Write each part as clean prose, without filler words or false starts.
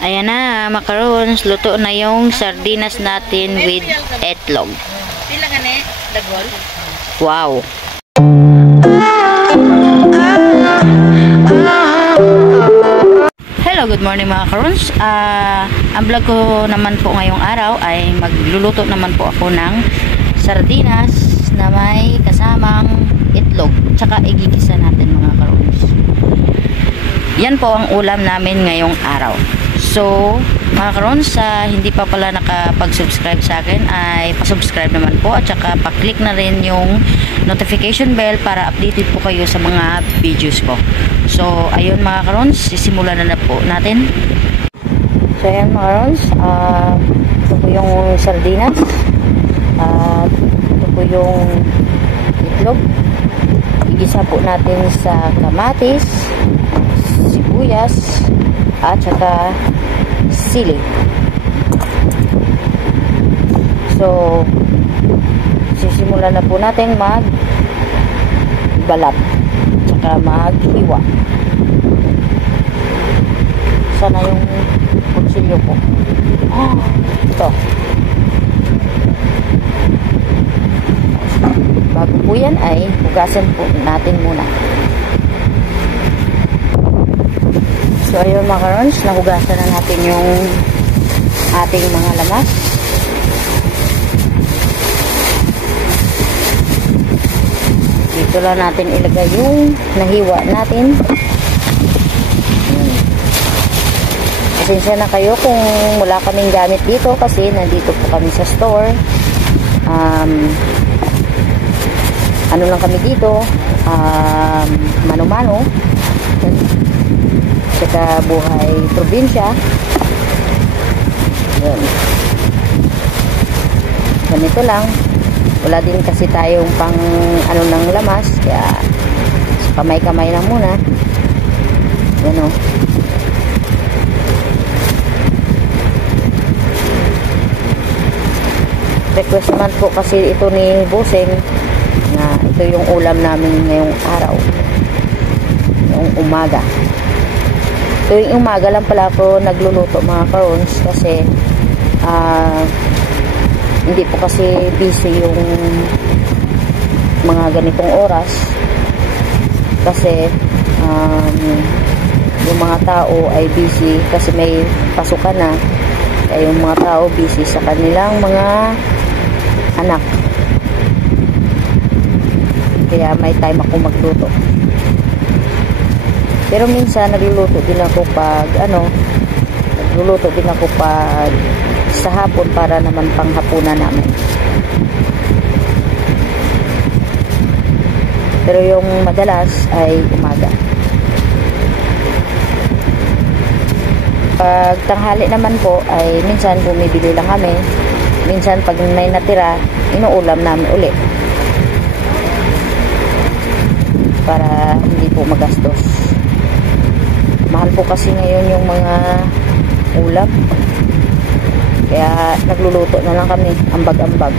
Ayan na, macarons. Luto na yung sardinas natin with etlog. Pila nga ne? Dagol? Wow! Hello, good morning mga macarons. Ang vlog ko naman po ngayong araw ay magluluto naman po ako ng sardinas na may kasamang itlog. Tsaka igigisa natin mga macarons. Yan po ang ulam namin ngayong araw. So, mga karons, hindi pa pala nakapag-subscribe sa akin ay pasubscribe naman po at saka pa-click na rin yung notification bell para updated po kayo sa mga videos ko. So, ayun mga karons, sisimulan na po natin. So, ayan mga karons, ito po yung sardinas at ito po yung itlog. Igisa po natin sa kamatis, sibuyas, at saka sili. So, sisimulan na po natin magbalat saka maghiwa. Sana yung kutsilyo ko. Ito. Bago po yan ay hugasan po natin muna. So, ayun mga karons, nahugasan na natin yung ating mga lamas. Dito lang natin ilagay yung nahiwa natin. Pasensya na kayo kung wala kaming gamit dito kasi nandito po kami sa store. Ano lang kami dito, mano-mano. Saka buhay probinsya. Yun. Ganito lang. Wala din kasi tayong pang ano ng lamas. Kaya kamay-kamay lang muna. Yan o. Request naman po kasi ito ni Buseng na ito yung ulam namin ngayong araw. Yung umaga. Tuwing umaga lang pala ako nagluluto mga karons kasi hindi po kasi busy yung mga ganitong oras kasi yung mga tao ay busy kasi may pasukan na kaya yung mga tao busy sa kanilang mga anak kaya may time ako magluto. Pero minsan nagluluto din ako pag sa hapon para naman panghapunan namin. Pero yung madalas ay umaga. Pag tanghali naman po ay minsan bumibili lang kami. Minsan pag may natira, inuulam namin uli. Para hindi po magastos. Mahal po kasi ngayon yung mga ulam. Kaya nagluluto na lang kami, ambag-ambag.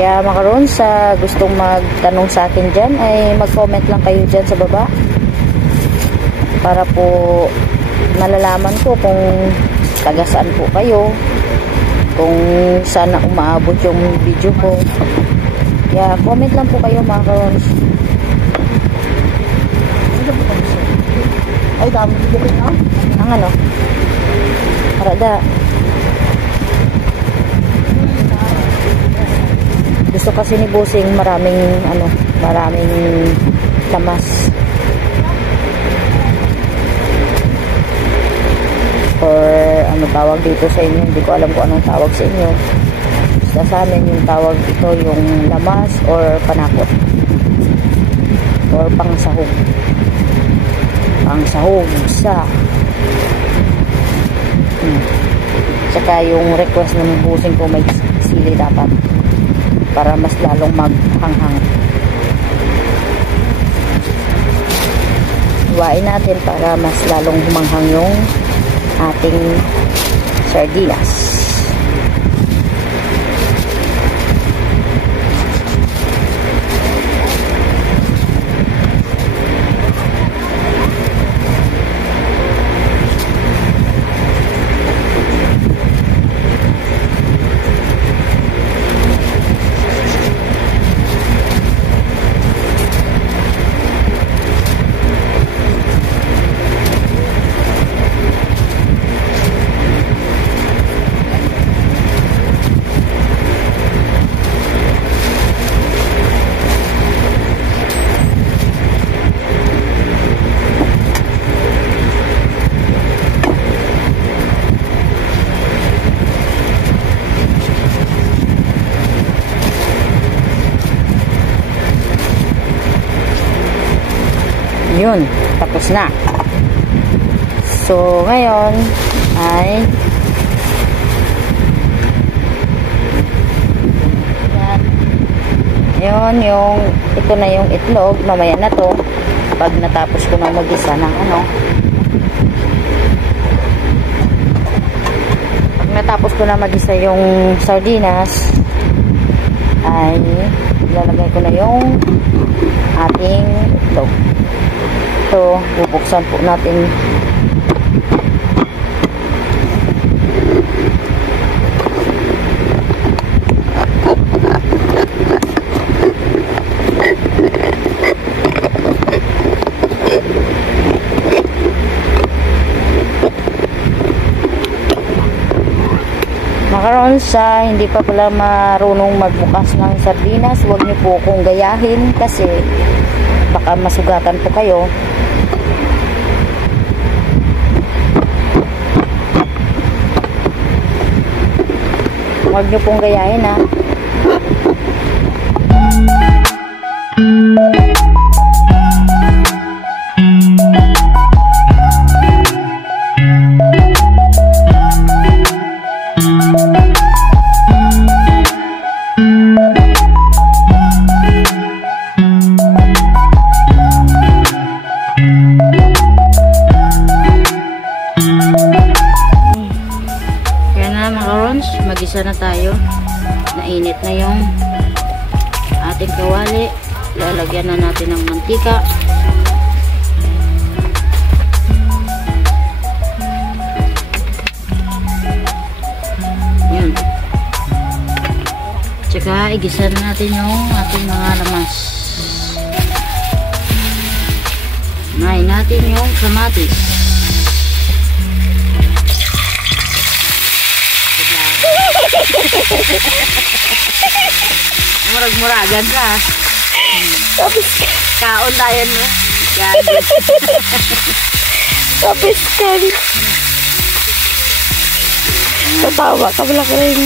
Kaya makaroon sa gustong magtanong sa akin dyan, ay mag-comment lang kayo dyan sa baba. Para po malalaman ko kung taga saan po kayo, kung sana umaabot yung video ko. Kaya comment lang po kayo mga karons. Ay dami dito na ang ano parada. Gusto kasi ni Busing maraming lamas. Or ano tawag dito sa inyo, hindi ko alam kung anong tawag sa inyo. Sa amin yung tawag ito yung lamas or panakot or pangsahog sa saka yung request ng Busing ko may sili dapat para mas lalong maghanghang. Iwain natin para mas lalong humanghang yung ating sardinas. Yun, tapos na. So, ngayon ay yan. Yun, ito na yung itlog. Mamaya na to. Pag natapos ko na mag-isa ng ano. Pag natapos ko na mag-isa yung sardinas, ay ilalagay ko na yung ating itlog. Ito, bubuksan po natin. Makaroon sa hindi pa pala marunong magbukas ng sardinas, huwag niyo po kong gayahin kasi baka masugatan po kayo. Huwag niyo pong gayahin, ha. Mag-isa na tayo. Nainit na yung ating kawali. Lalagyan na natin ng mantika. Yun. Tsaka igisa na natin yung ating mga lamas. Nain natin yung kamatis. Murag-muragan ka. Kaon tayo, no? Yan. Tapos ka. Tatawa ka pala ka rin.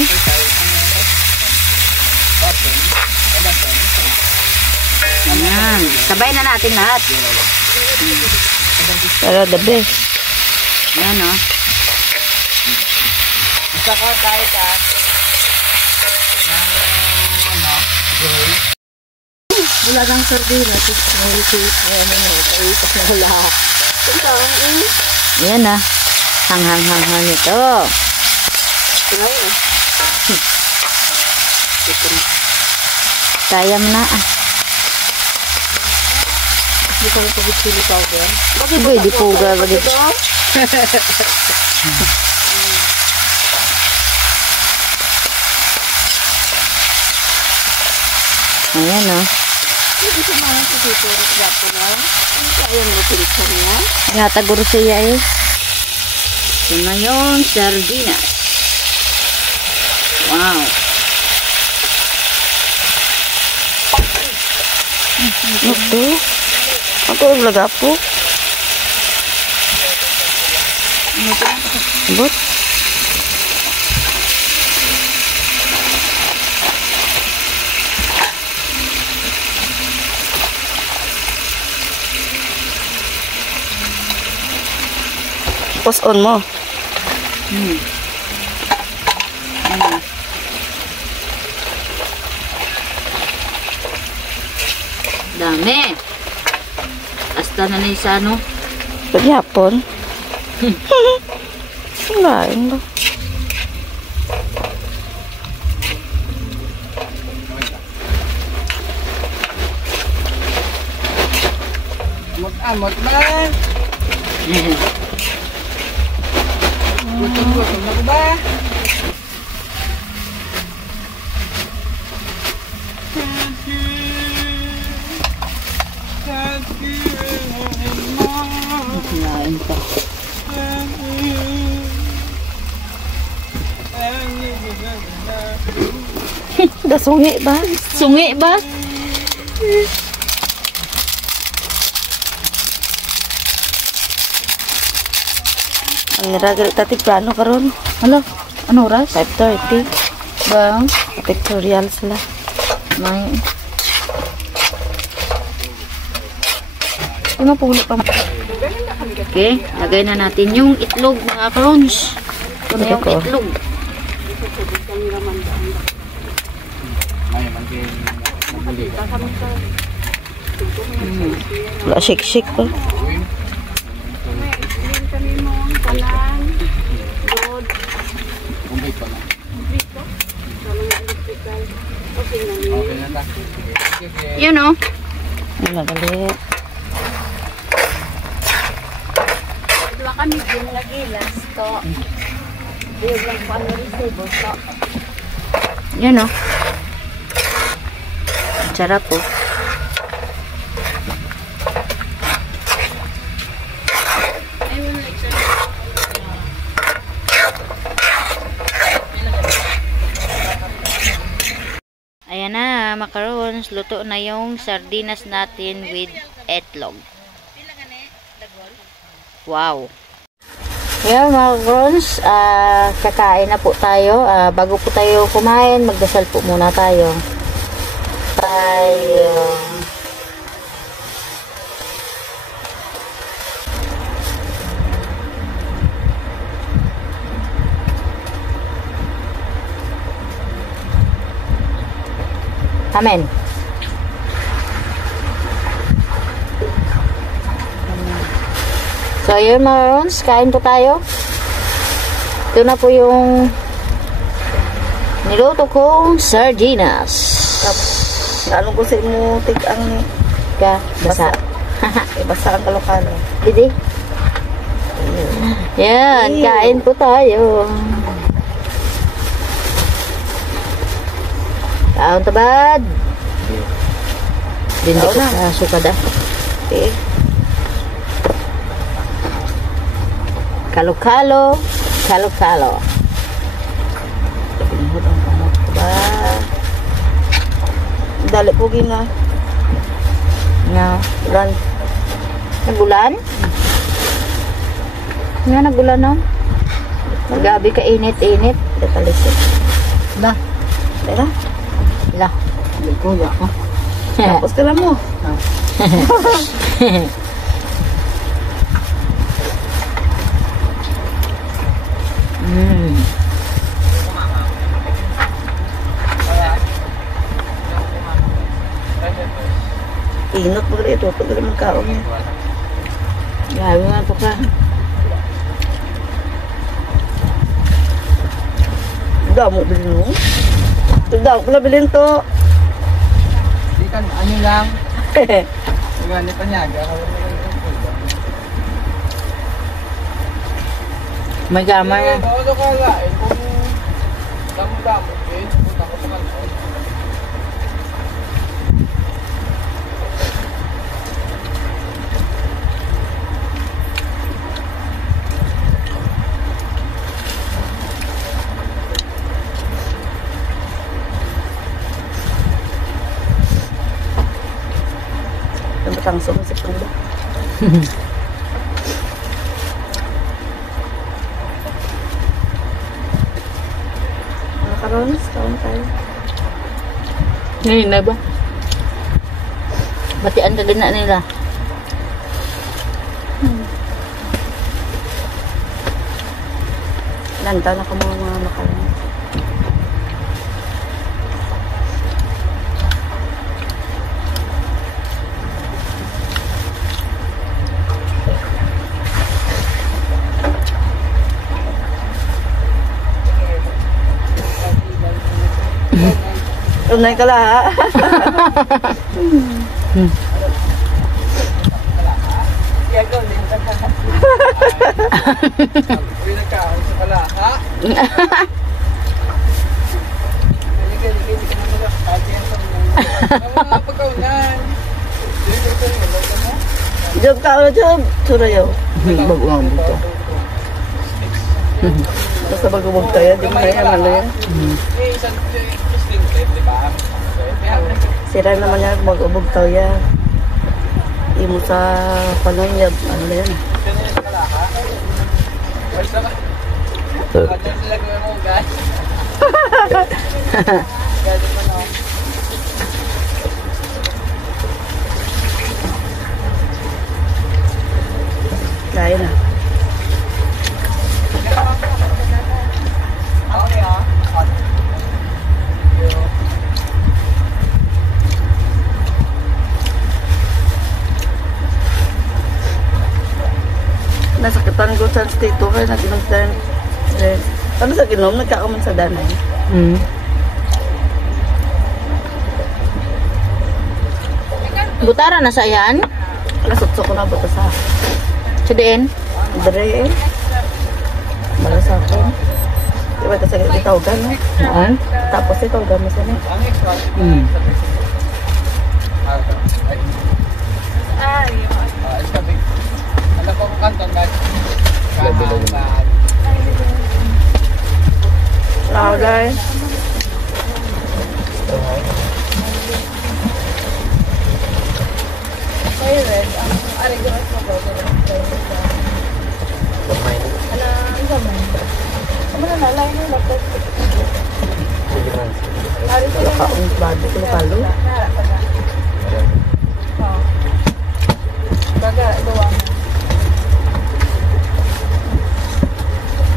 Ayan. Sabay na natin lahat. Pero the best. Ayan, no? Isa ko tayo ka. Wala ng sardinas. Ayan, na. Hanghang-hanghang nito. Kaya mo na, ah. Hindi ko nagpagit chili powder. Uy, di po gagawin. Ayan, no. Hindi ko naman sa dito. Gato na. Ayang lutilito niya. Nataguro siya, eh. Ito na yung sardinas. Wow. Ito. Ito yung laga po. But, Post on mo. dami. Hasta na na isa, no? Paghapon. Lain ba? Amot ba? Gutom-gutom na ko ba? Lain pa. Dasungi ba? Sungi ba? Ang niragal tati plano karon. Hala, ano oras? 5:30. Bang? Pictorial sila. May... Yung mapulo pa. Okay, lagay na natin yung itlog mga crons. Ito na yung itlog. Wala shake-shake pa. You know. Wala galit. Dua kami din lagi last to. Yung lang po ang resibo to. You know. Sarap po. Ayan na, macarons. Luto na yung sardinas natin with etlog. Wow. Ayan mga macarons, kakain na po tayo. Bago po tayo kumain, magdasal po muna tayo. Amen. So, yun mga rons, kain po tayo. Ito na po yung niluto kong sardinas. Anong gusto mo tig-ang ni? Basa. Basa ang kalokalo. Didi. Yan, kain po tayo. Kaon tabad. Hindi ko sa suka da. Okay. Kalo-kalo. Kalo-kalo. Pinihod ang kamot ko ba? Dali po gina. Nga. Bulan. Nagulan? Nga nagulan no? Magabi ka init-init. Detalisip. Ba? Tera? Lah. Kuya ko. Tapos ka lang mo. Inot mo rin ito. Pag naman kaon niya. Grabe nga po ka. Damo bilhin mo. Damo ko na bilhin to. Di kan, ano lang. Magani pa niya. May gamar na. Ano ka lang, kung damo-damo, punta ko sa kanto. Ang sumusip ko ba? Macarons, kaon tayo. Ngayon na ba? Batian ka din na nila. Lanta na ko mga macarons. Tunay ka lang ha? Ikaw din ka ha? Pinagkaon sa kala, ha? Hindi ka naman lang. Pati yan sa mga pagkaunan. Job ka na job. Surayaw. Baguang dito. Basta bagubog tayo. Di ba kaya ano yan? Sira naman yan. Bagubog tayo yan. Imo sa panayab. Ano na yan? Butan ko chance dito kaya nag-inom sa ano sa ginom, nagkakaman sa danay. Butara na sa yan? Lasotso ko na buta sa Sa diin? Dre eh. Mala sa akin. Diba ito sa itawagan no? Oo. Tapos itawagan mo sila. Alam ko kung kanton guys. Lagay. Kaong bado ko palo.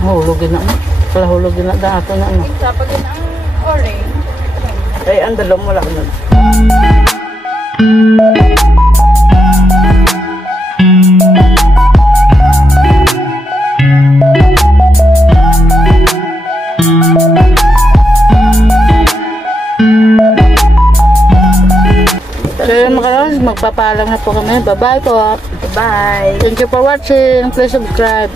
Hulugin na mo. Kala hulugin na dato na ano. Ay, ang dalawang mo lang nun. So yun mga karos, magpapalang na po kami. Bye-bye po. Bye! Thank you for watching. Please subscribe.